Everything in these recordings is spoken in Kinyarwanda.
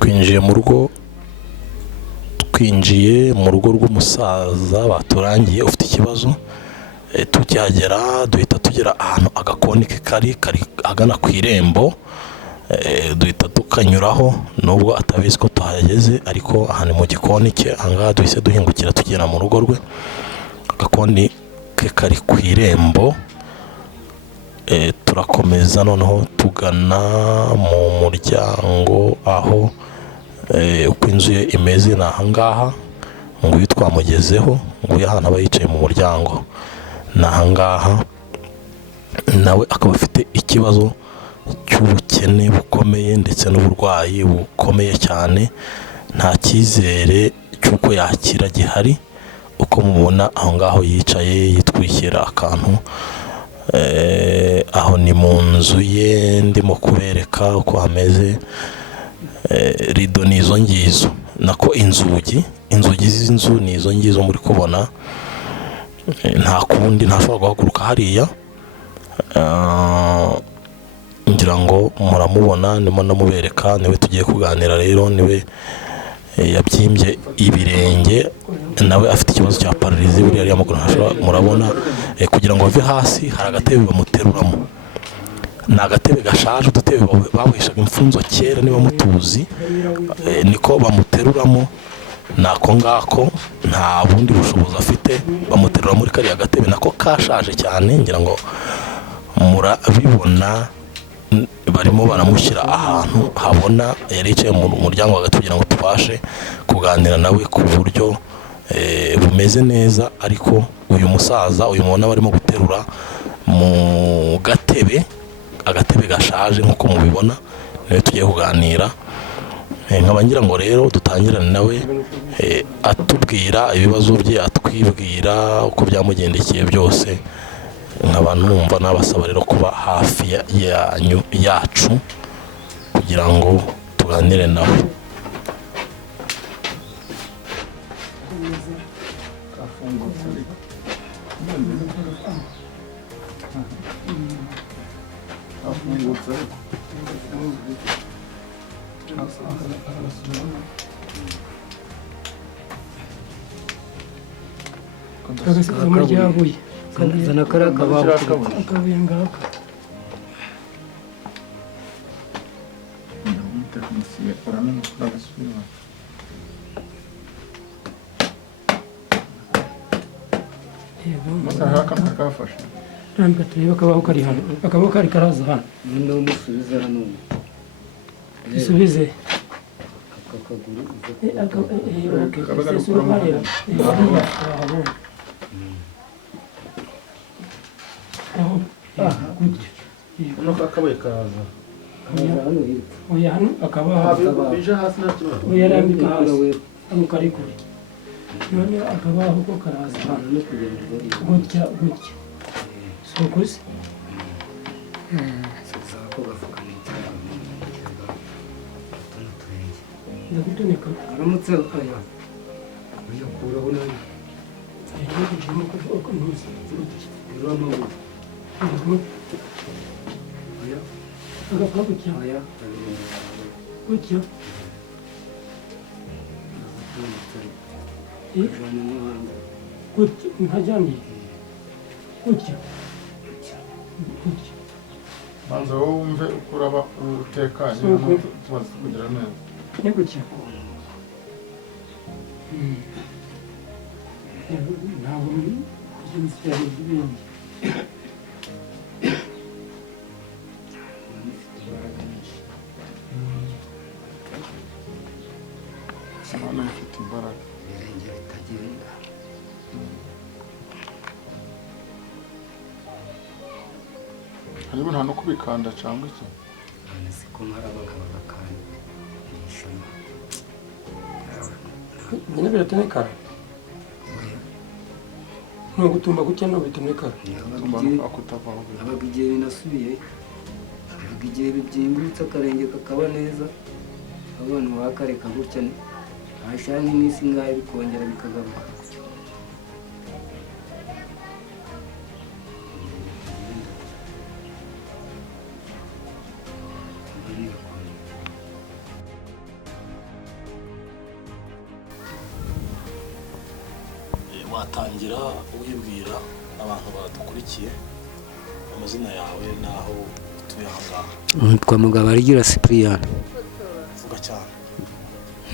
twinjiye mu rugo rw'umusaza baturangiye ufite ikibazo. Tukihagera duhita tugera ahantu agakoni kari agana ku irembo, duhita tukanyuraho nubwo atabizi ko tuhageze, ariko ahantu mu gikoni cye ahangaha duhise duhingukira tugera mu rugo rwe. Agakoni ke kari ku irembo, turakomeza noneho tugana mu muryango aho uko inzu ye imeze ni ahangaha. Nguyu twamugezeho, nguyu ahantu aba yicaye mu muryango ni ahangaha. Nawe akaba afite ikibazo cy'ubukene bukomeye ndetse n'uburwayi bukomeye cyane, nta cyizere cy'uko yakira gihari. Uko mubona aho ngaho yicaye yitwikira akantu, aho ni mu nzu ye ndimo kubereka uko hameze. Rido ni izo ngizo, nako inzugi z'inzu ni izo ngizo muri kubona. Nta kundi ntashobora guhaguruka hariya. Ngira ngo muramubona, ndimo namubereka. Niwe tugiye kuganira rero, niwe yabyimbye ibirenge, nawe afite ikibazo cya pararize. Buriya ari amaguru ntashobora, murabona. Kugira ngo ave hasi hari agatebe bamuteruramo, ni agatebe gashaje, udutebe bawishaga imfunzo kera, niba mutuzi niko bamuteruramo. Nako ngako nta bundi bushobozi afite, bamuterura muri kariya gatebe nako kashaje cyane. Ngira ngo murabibona, barimo baramushyira ahantu habona. Yari yicaye mu muryango hagati kugira ngo tubashe kuganira nawe ku buryo bumeze neza. Ariko uyu musaza, uyu mubona barimo guterura mu gatebe, agatebe gashaje nk'uko mubibona, niwe tugiye kuganira. Nkaba ngira ngo rero dutangirane nawe atubwira ibibazo bye, atwibwira uko byamugendekeye byose. Nkaba numva nabasaba rero kuba hafi yacu kugira ngo tuganire nawe. Zana kariya kabaho akabuye ngaka. Rambika turebe akabaho kari hano, akabaho kari karaza hano. Noneho umusubize hano. Isubize. Hano akabaye karaza. Oya hano akabaho Bija hasi na kibazo. oya rambika hasi hano kari kure. None akabaho ko karaza hano gutya. Sokuze. Ndagutoneka. Aramutse ukaya. Uyakuraho nayo. Banza wumve ukuraba utekanye tubaze kugira neza. Ni gutya. Ntabwo byinshi ibindi. Sana ifite imbaraga. Birenge bitagenda. Hariho nta no kubikanda cyangwa iki? Siko nkarabaga bakanda. Nyine biratonekara. No gutumba gutya no bitonekara. Tumba akutavaho. Abagiye binasubiye. Abagiye bibyimbutse akarenge kakaba neza. Abantu bakareka gutya ashani n'isi ngaye bikongera bikagaruka. watangira wibwira abantu badukurikiye amazina yawe n'aho utuye aha ngaha? nitwa Mugabarigira Cyprien. Vuga cyane.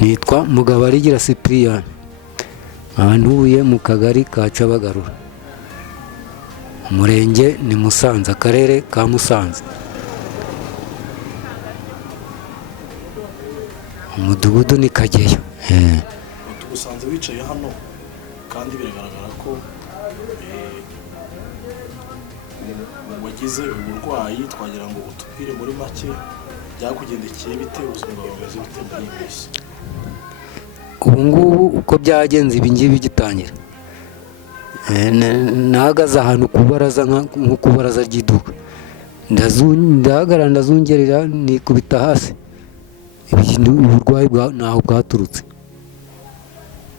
Nitwa Mugabarigira Cyprien, ntuye mu kagari ka Cabagarura, umurenge ni Musanze, akarere ka Musanze, umudugudu ni Kageyo. Tugusanze wicaye hano kandi biragaragara ko wagize uburwayi, twagira ngo utubwire muri make byakugendekeye bite, ubuzima bwawe bumeze bute muri iyi minsi? Ubu ngubu uko byagenze ibi ngibi bigitangira, nahagaze ahantu ku baraza nko ku baraza ry'iduka, ndahagarara ndazungerera nikubita hasi. Uburwayi ntaho bwaturutse.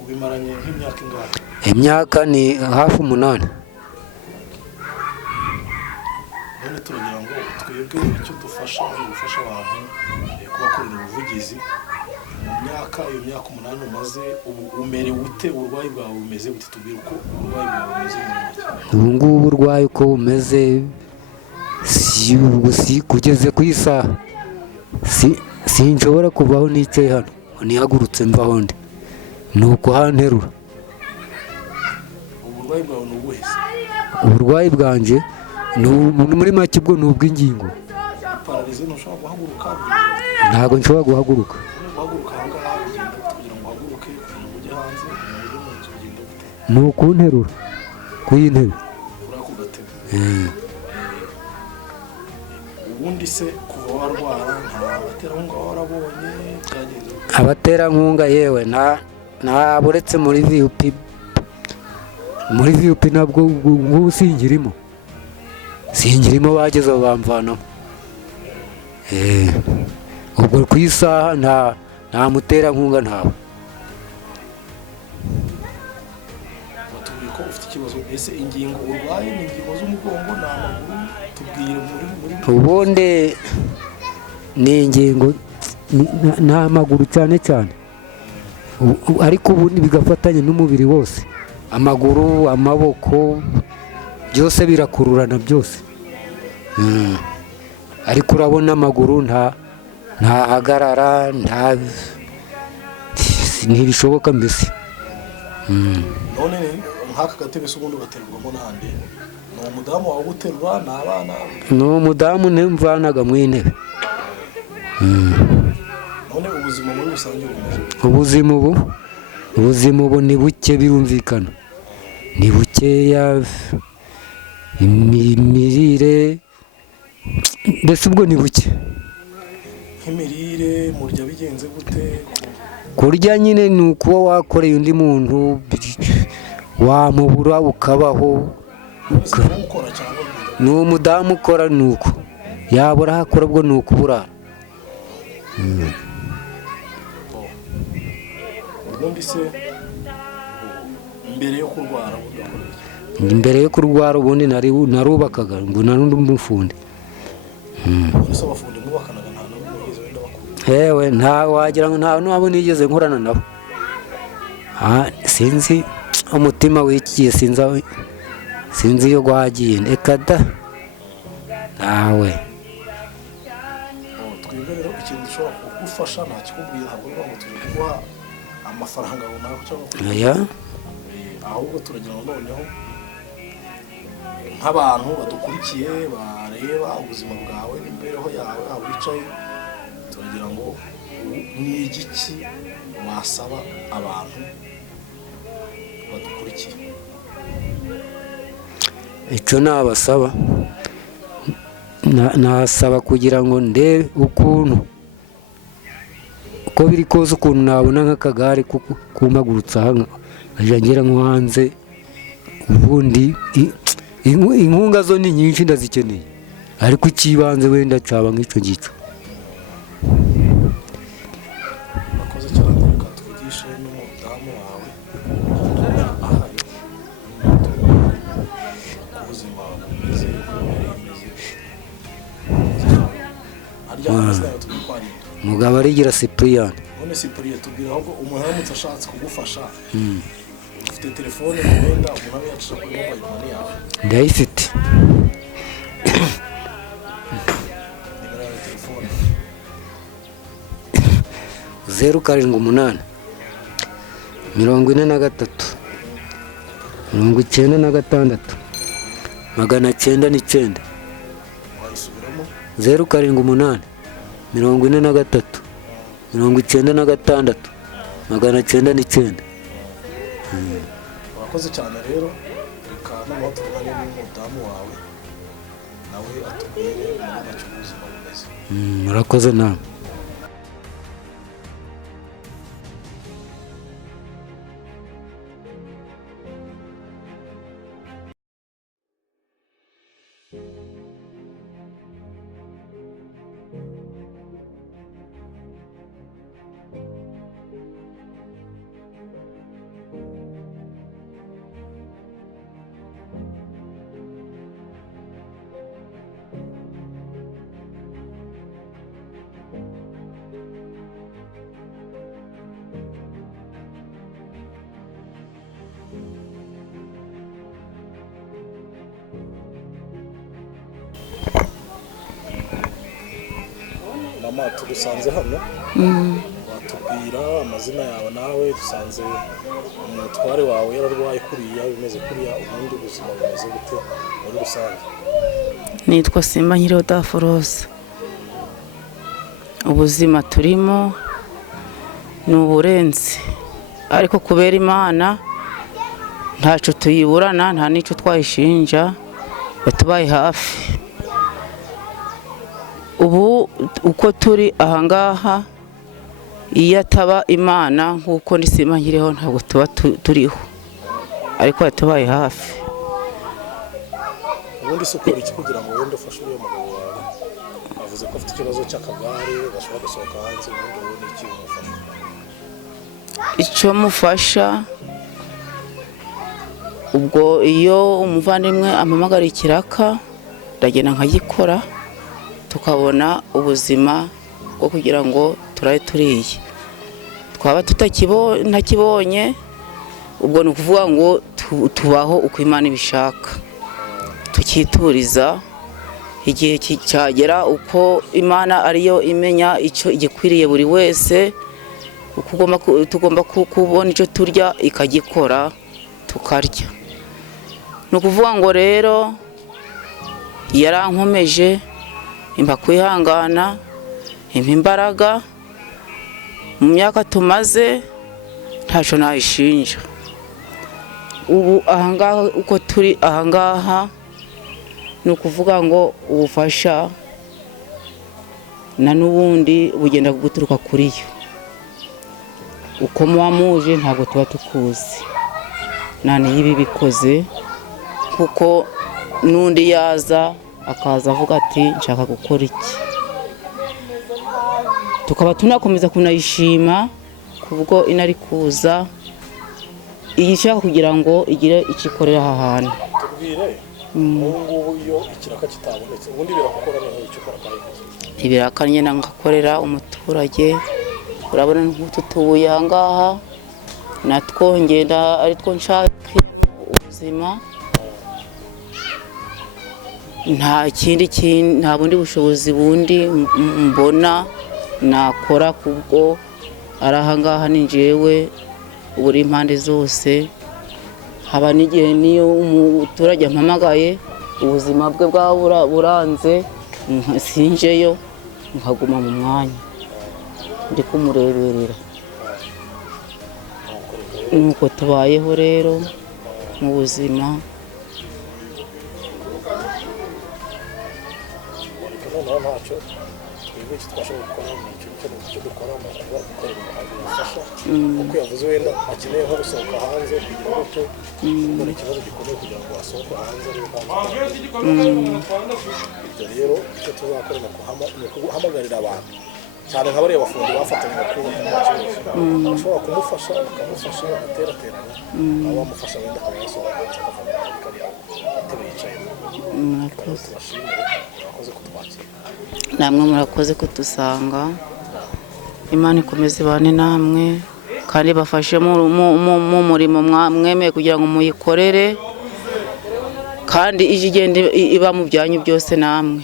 Ubimaranye nk'imyaka ingahe? Imyaka ni hafi 8. None turagira ngo twebwe icyo dufasha ni ugufasha abantu kubakorera ubuvugizi. Mu myaka 8 umaze, ubu umerewe ute? Uburwayi bwawe bumeze bute? Tubwire uko uburwayi bwawe bumeze muri make. Ubu ngubu uburwayi uko bumeze, kugeze ku isaha sinshobora kuvaho nicaye hano, nihagurutse mvaho ndi, ni ukuhanterura. Uburwayi bwawe ni ubuhe se? Uburwayi bwanjye muri make bwo ni ubw'ingingo. Pararize ntushobora guhaguruka? Ntabwo nshobora guhaguruka. Guhaguruka aha ngaha bigenda kugira ngo uhaguruke, kugira ngo ujye hanze, kugira ngo ujye mu nzu bigenda gute? Ni ukunterura ku y'intebe. Kuri ako gatebe. Ubundi se kuva warwara nta baterankunga warabonye byagenze? Abaterankunga yewe nta buretse muri VUP nabwo ngubu singirimo bageze bamvanamo. Ubwo ku isaha nta muterankunga ntawe. Batubwiye ko ufite ikibazo. Ese ingingo urwaye ni ingingo z'umugongo, ni amaguru? Tubwire muri ubundi ni ingingo, ni amaguru cyane cyane, ariko ubundi bigafatanya n'umubiri wose, amaguru, amaboko, byose birakururana byose. Ariko urabona amaguru ntahagarara, ntibishoboka mbese. None nk'aka gatebe se ubundi ugaterurwamo n'ahandi? Ni umudamu wawe uguterura? Ni abana? Ni umudamu mvanaga mu intebe. None ubuzima muri rusange bumeze bute? ubuzima ubu ni buke, birumvikana ni bukeya, imirire mbese ubwo ni buke. Nk'imirire murya bigenze gute? Kurya nyine ni ukuba wakoreye undi muntu, wamubura ukabaho. Ni umudamu ukora, ni uko yabura aho akora, bwo ni ukuburara. Ubundi se mbere yo kurwara mbere yo kurwara ubundi narubakaga ngo narundi umufundi. Ese abafundi mwubakanaga nta nabo mwigeze wenda bakunda? Yewe nta wagira ngo nta nabo nigeze nkorana nabo. Sinzi umutima wikiye, sinzi iyo gwagiye, reka da nawe. Twebwe rero ikintu dushobora kugufasha nta kikubwira, ntabwo bivuga ngo turi kuguha amafaranga runaka cyangwa ahubwo turagira ngo noneho nk'abantu badukurikiye bareba ubuzima bwawe n'imibereho yawe aho wicaye, turagira ngo ni igiki wasaba abantu badukurikiye? Icyo nabasaba, nasaba kugira ngo ndebe uko biri kose, ukuntu nabona nk'akagare kumpagurutsa aha nkajya ngera nko hanze. Ubundi inkunga zo ni nyinshi ndazikeneye, ariko ikibanze wenda cyaba nk'icyo ngicyo. Urakoze cyane. Reka tuvugishe n'umudamu wawe ahari ku buzima bumeze, harya amazina yawe tubikwanira? Mugabarigira Cyprien. None Cyprien, tubwira ahubwo umuntu aramutse ashatse kugufasha ufite telefone wenda umuntu abe yacisha kuri mobile money yawe? ndayifite. Nimero yawe ya telefone? 078 43 96 909. Wayisubiramo? 078 43 96 909. Wakoze cyane rero, reka noneho tuvugane n'umudamu wawe nawe atubwire muri make ubuzima bumeze. Murakoze nawe. Mama, tugusanze hano, watubwira amazina yawe nawe, dusanze umutware wawe yararwaye kuriya, bimeze kuriya, ubundi ubuzima bumeze gute muri rusange? Nitwa Simba Nkiriho Daforosa. Ubuzima turimo ni uburenze, ariko kubera Imana ntacyo tuyiburana, nta n'icyo twayishinja, batubaye hafi. Ubu uko turi ahangaha, iyo ataba Imana nk'uko ndi Simba Nkiriho ntabwo tuba turiho, ariko yatubaye hafi. Ubundi se ukora iki kugira ngo wenda ufashe uriya mugabo wawe? Avuze ko afite ikibazo cy'akagare gashobora gusohoka hanze, ubundi wowe ni iki umufasha? Icyo mufasha, ubwo iyo umuvandimwe ampamagara ikiraka ndagenda nkagikora, tukabona ubuzima bwo kugira ngo turabe turiye. Twaba ntakibonye, ubwo ni ukuvuga ngo tubaho uko Imana ibishaka, tukituriza igihe cyagera uko Imana ariyo imenya icyo igikwiriye buri wese, tugomba kubona icyo turya ikagikora tukarya. Ni ukuvuga ngo rero yarankomeje, impa kwihangana, impa imbaraga. Mu myaka tumaze ntacyo nayishinja. Ubu ahangaha uko turi ahangaha, ni ukuvuga ngo ubufasha na n'ubundi bugenda guturuka kuri yo. Uko muba muje ntabwo tuba tukuzi, nta n'iyo bikoze, kuko n'undi yaza akaza avuga ati nshaka gukora iki, tukaba tunakomeza kunayishima kubwo inari kuza ishaka kugira ngo igire icyo ikorera aha hantu. Tubwire, ngubu iyo ikiraka kitabonetse, ubundi birakukora neza icyo ukora pararize? Ibirakanye ngakorera umuturage. Urabona nk'utu tubuye ahangaha natwo ngenda ari two nshaka ubuzima, nta bundi bushobozi bundi mbona nakora, kubwo ari ahangaha ni njyewe buri impande zose. Haba n'igihe niyo umuturage ampamagaye ubuzima bwe bwaba buranze, sinjeyo, nkaguma mu mwanya ndi kumureberera. Nuko tubayeho rero mu buzima. Ntacyo twebwe twashobora gukora, icyo dukora ni ukuba dukorera ubufasha, kuko yavuze wenda akeneye nko gusohoka hanze kugira ngo ubone ikibazo gikomeye kugira ngo asohoke hanze ari ibyo rero icyo tuzakora ni ukuhamagarira abantu, cyane nka bariya bafundi bafatanya bakuru bashobora kumufasha, bakamufasha bagaterateranya, nabo bamufasha wenda akaba yasohoka hanze akava muri kariya gatebe yicayemo. Tubashimire, murakoze kutwakira. Namwe murakoze kudusanga. Imana ikomeze ibane namwe kandi bafashe mu murimo mwemeye kugira ngo muyikorere, kandi ije igenda iba mu byanyu byose namwe.